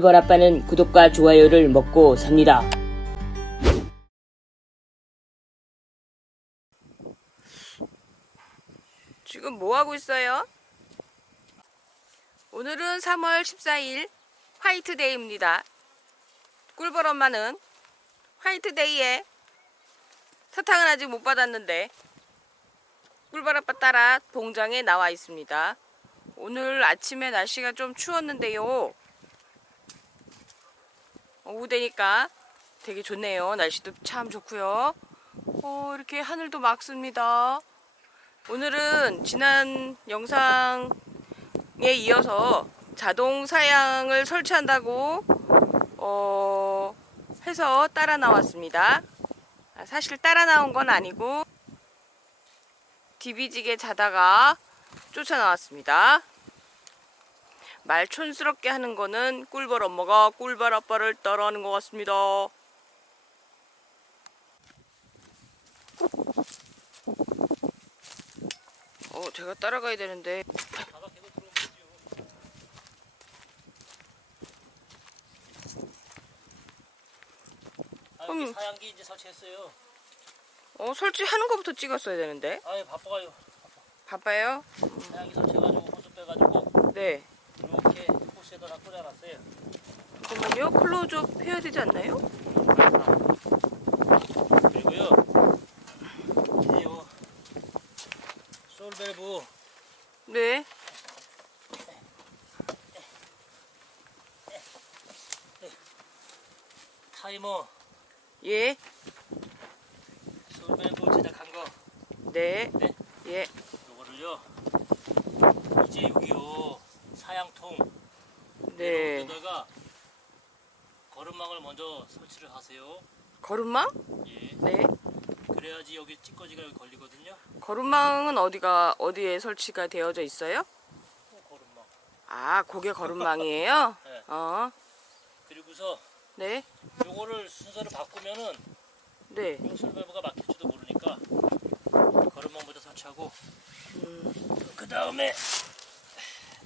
꿀벌 아빠는 구독과 좋아요를 먹고 삽니다. 지금 뭐 하고 있어요? 오늘은 3월 14일 화이트데이입니다. 꿀벌 엄마는 화이트데이에 사탕은 아직 못 받았는데 꿀벌 아빠 따라 봉장에 나와 있습니다. 오늘 아침에 날씨가 좀 추웠는데요. 오후 되니까 되게 좋네요. 날씨도 참 좋고요. 어, 이렇게 하늘도 맑습니다. 오늘은 지난 영상에 이어서 자동 사양을 설치한다고 어, 해서 따라 나왔습니다. 아, 사실 따라 나온 건 아니고 디비지게 자다가 쫓아 나왔습니다. 말촌스럽게 하는 거는 꿀벌 엄마가 꿀벌 아빠를 따라하는 것 같습니다. 어, 제가 따라가야 되는데 아, 여기 음. 사양기 이제 설치했어요. 어, 설치하는 것부터 찍었어야 되는데 아 예 바빠가요. 바빠요? 사양기 설치해가지고 호수 빼가지고 네. 꽂아놨어요. 잠깐만요. 클로즈업 해야 되지 않나요? 그리고요. 이요 솔밸브 네. 타이머 예. 솔밸브 제작한 거 네. 네. 예. 요거를요. 이제 여기요 사양통 네. 여기다가 거름망을 먼저 설치를 하세요. 거름망? 예. 네. 그래야지 여기 찌꺼기가 여기 걸리거든요. 거름망은 어디가 어디에 설치가 되어져 있어요? 또 거름망. 아, 그게 거름망이에요? 네. 어. 그리고서 네. 요거를 순서를 바꾸면은 네. 요 솔밸브가 막힐지도 모르니까 먼저 설치하고 음. 그 다음에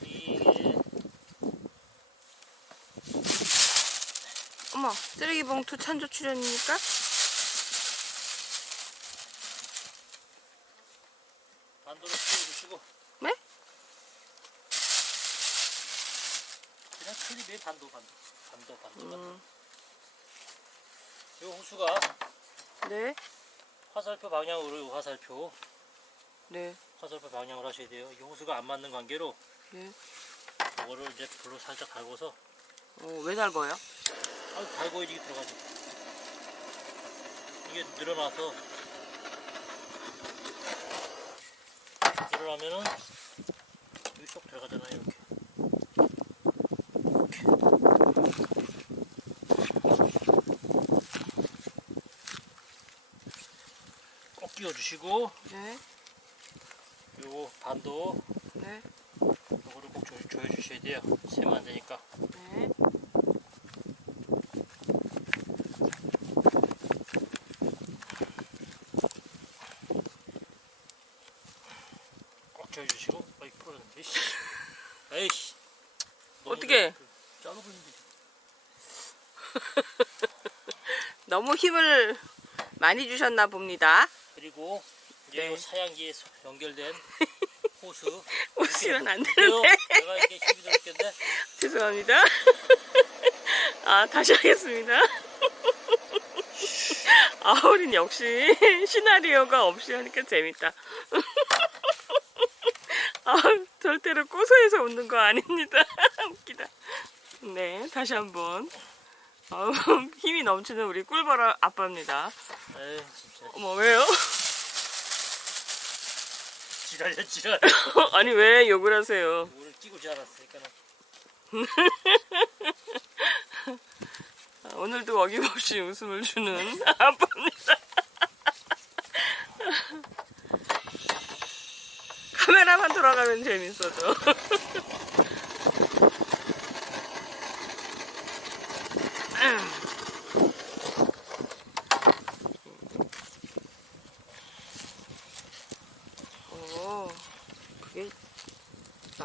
이게 어머, 쓰레기 봉투 찬조 출연입니까? 반도로 씌워주시고 네? 그냥 클립에 반도 반도 반도 반도 반도 음. 요 호수가 네. 화살표 방향으로 요 화살표 네. 화살표 방향으로 하셔야 돼요 이 호수가 안 맞는 관계로 네. 이거를 이제 불로 살짝 달궈서 어, 왜 달궈요? 아 달궈야지 이게 들어가지 이게 늘어나서 늘어나면은 여기 쏙 들어가잖아요 이렇게 꼭 끼워주시고 네. 요거 반도 네. 요거를 꼭 조, 조여주셔야 돼요 세면 안 되니까 네. 꼭 조여주시고 아이 부러졌는데 씨. 에이씨 너무 어떡해? 그 잘라버리는데 너무 힘을 많이 주셨나 봅니다. 그리고 이제 네. 요 사양기에 소- 연결된 호수 웃으면 안 되는데. 내가 이렇게 힘이 죄송합니다. 아, 다시 하겠습니다. 아, 우린 역시 시나리오가 없이 하니까 재밌다. 아, 절대로 고소해서 웃는 거 아닙니다. 웃기다. 네, 다시 한번. 아우, 힘이 넘치는 우리 꿀벌 아빠입니다. 에이 진짜 어머, 왜요? 지랄이야 지랄 아니, 왜 욕을 하세요? 오늘 끼고 아, 오늘도 어김없이 웃음을 주는 아빠입니다. 카메라만 돌아가면 재밌어져.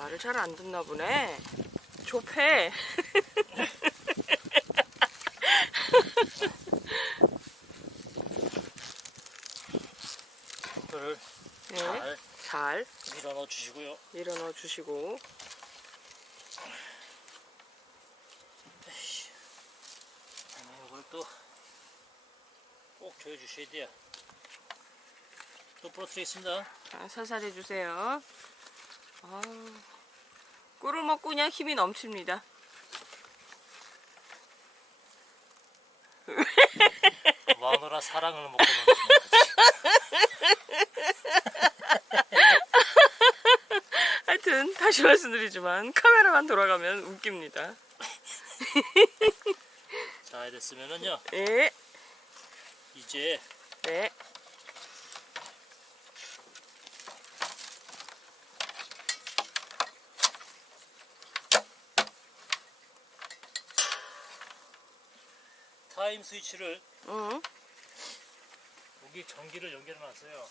말을 잘 안 듣나 보네. 좁해. 들 네. 잘, 밀어 넣어 주시고요. 밀어 넣어 주시고. 이걸 또꼭 조여 주셔야 돼요. 또 부러뜨리겠습니다. 아, 살살 해주세요. 아우. 꿀을 먹고 그냥 힘이 넘칩니다. 마누라 사랑을 먹고. 하여튼 다시 말씀드리지만 카메라만 돌아가면 웃깁니다. 자, 됐으면은요. 네, 이제 네. 타임 스위치를 응. 여기 전기를 연결해 놨어요.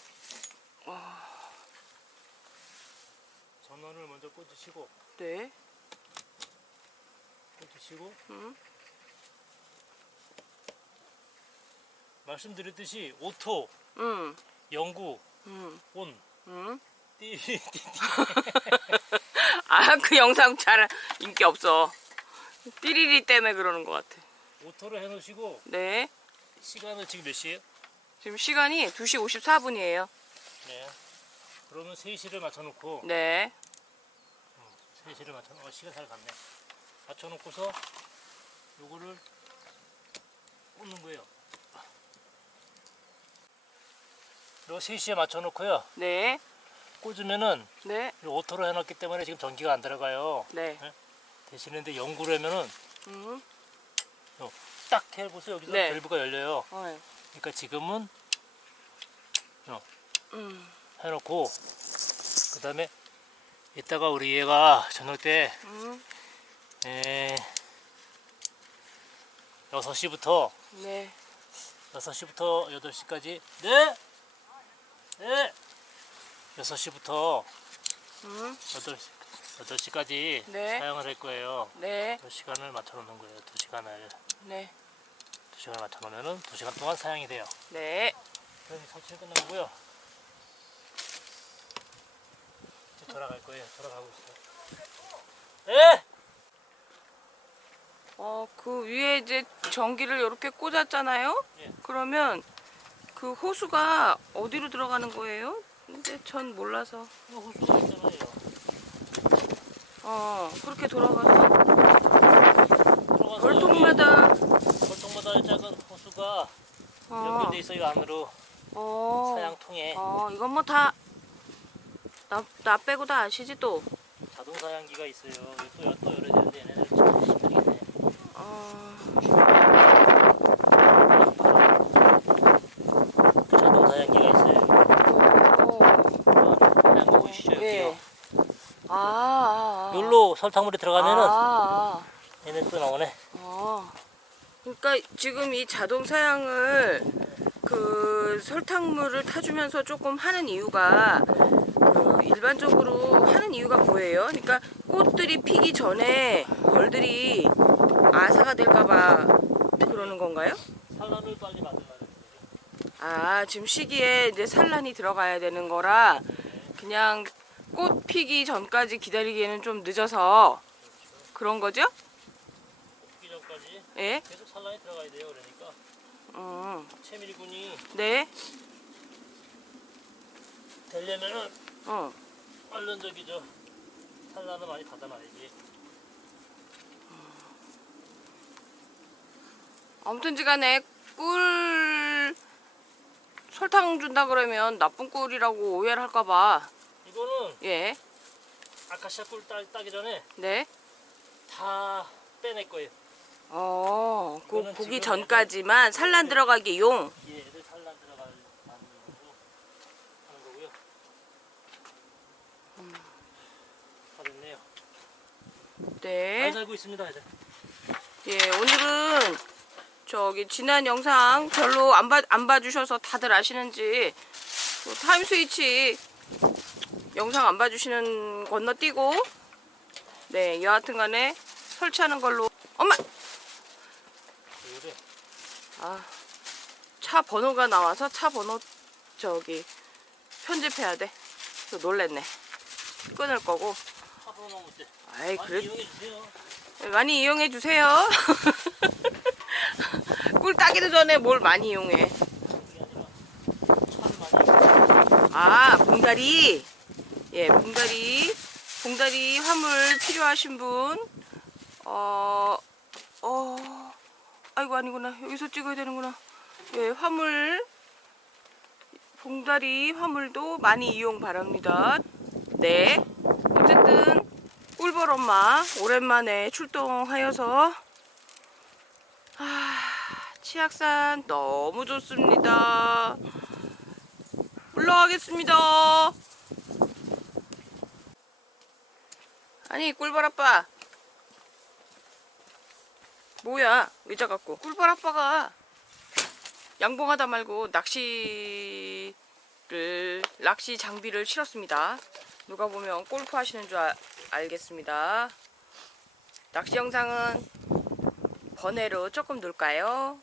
전원을 먼저 꽂으시고 네. 꽂으시고 응. 말씀드렸듯이 오토, 응. 영구, 응. 온, 응. 띠, 띠, 띠. 아, 그 영상 잘 인기 없어. 띠리리 때문에 그러는 것 같아. 오토로 해놓으시고 네. 시간은 지금 몇 시에요? 지금 시간이 2시 54분이에요. 네. 그러면 3시를 맞춰놓고 네. 3시를 맞춰놓고 어, 시간 잘 갔네. 맞춰놓고서 요거를 꽂는 거예요. 요 3시에 맞춰놓고요. 네. 꽂으면은 네. 요 오토로 해놨기 때문에 지금 전기가 안 들어가요. 네. 대신에 근데 연구를 하면은 음. 딱 해보세요. 여기서 네. 밸브가 열려요. 어, 네. 그러니까 지금은 음. 해놓고 그 다음에 이따가 우리 얘가 저녁 때 음. 에, 6시부터 네. 6시부터 8시까지 네! 네! 6시부터 음. 8시, 8시까지 네. 사용을 할 거예요. 네. 2시간을 맞춰 놓는 거예요. 2시간을. 네. 2시간을 맞춰 놓으면은 2시간 동안 사용이 돼요. 네. 그럼 설치는 끝나고요. 이제 돌아갈 거예요. 돌아가고 있어요. 네! 어, 그 위에 이제 전기를 이렇게 꽂았잖아요? 예. 그러면 그 호수가 어디로 들어가는 거예요? 근데 전 몰라서. 호수가 있잖아요. 어, 그렇게 돌아가서 여기 월통마다 작은 호수가 어, 연결돼 있어요. 안으로 어, 사양통에 어, 이건 뭐 다 나, 나 빼고 다 아시지 또? 자동 사양기가 있어요. 또, 또 열어야 되는데 얘네들 참 힘들겠네. 어, 자동 사양기가 있어요. 어, 사양기 보이시죠? 여기요. 예. 아, 아, 아. 여기로 설탕물이 들어가면은 아, 아. 얘네 또 나오네. 어. 그러니까 지금 이 자동 사양을 그 설탕물을 타주면서 조금 하는 이유가 그 일반적으로 하는 이유가 뭐예요? 그러니까 꽃들이 피기 전에 벌들이 아사가 될까봐 그러는 건가요? 산란을 빨리 거예요. 아 지금 시기에 이제 산란이 들어가야 되는 거라 그냥 꽃 피기 전까지 기다리기에는 좀 늦어서 그런 거죠? 예? 계속 산란이 들어가야 돼요. 그러니까 음, 채밀군이 네. 되려면은 어. 얼른 저기 저 산란을 많이 받아놔야지. 아무튼지 간에 꿀 설탕 준다 그러면 나쁜 꿀이라고 오해를 할까봐 이거는 예, 아카시아 꿀 따, 따기 전에 네. 다 빼낼 거예요. 어, 그 이거는 보기 지금 전까지만 산란 들어가기 용. 이게 애들 산란 들어갈 만으로 하는 거고요. 다 됐네요. 잘 네. 살고 있습니다, 애들. 예, 오늘은 저기 지난 영상 별로 안, 봐, 안 봐주셔서 다들 아시는지 그 타임 스위치 영상 안 봐주시는 건너뛰고 네, 여하튼 간에 설치하는 걸로 엄마! 왜 그래? 아, 차 번호가 나와서 차 번호 저기 편집해야 돼. 그래서 놀랬네. 끊을 거고. 아이 그래 이용해 주세요. 많이 이용해 주세요. 꿀 따기도 전에 뭘 많이 이용해. 아, 봉다리. 예, 봉다리. 봉다리 화물 필요하신 분. 어, 어, 아이고, 아니구나. 여기서 찍어야 되는구나. 예, 화물. 봉다리 화물도 많이 이용 바랍니다. 네. 어쨌든, 꿀벌 엄마, 오랜만에 출동하여서, 아, 치악산 너무 좋습니다. 올라가겠습니다. 아니 꿀벌 아빠 뭐야 의자 갖고 꿀벌 아빠가 양봉하다 말고 낚시를 낚시 장비를 실었습니다. 누가 보면 골프 하시는 줄 아- 알겠습니다. 낚시 영상은 번외로 조금 놀까요?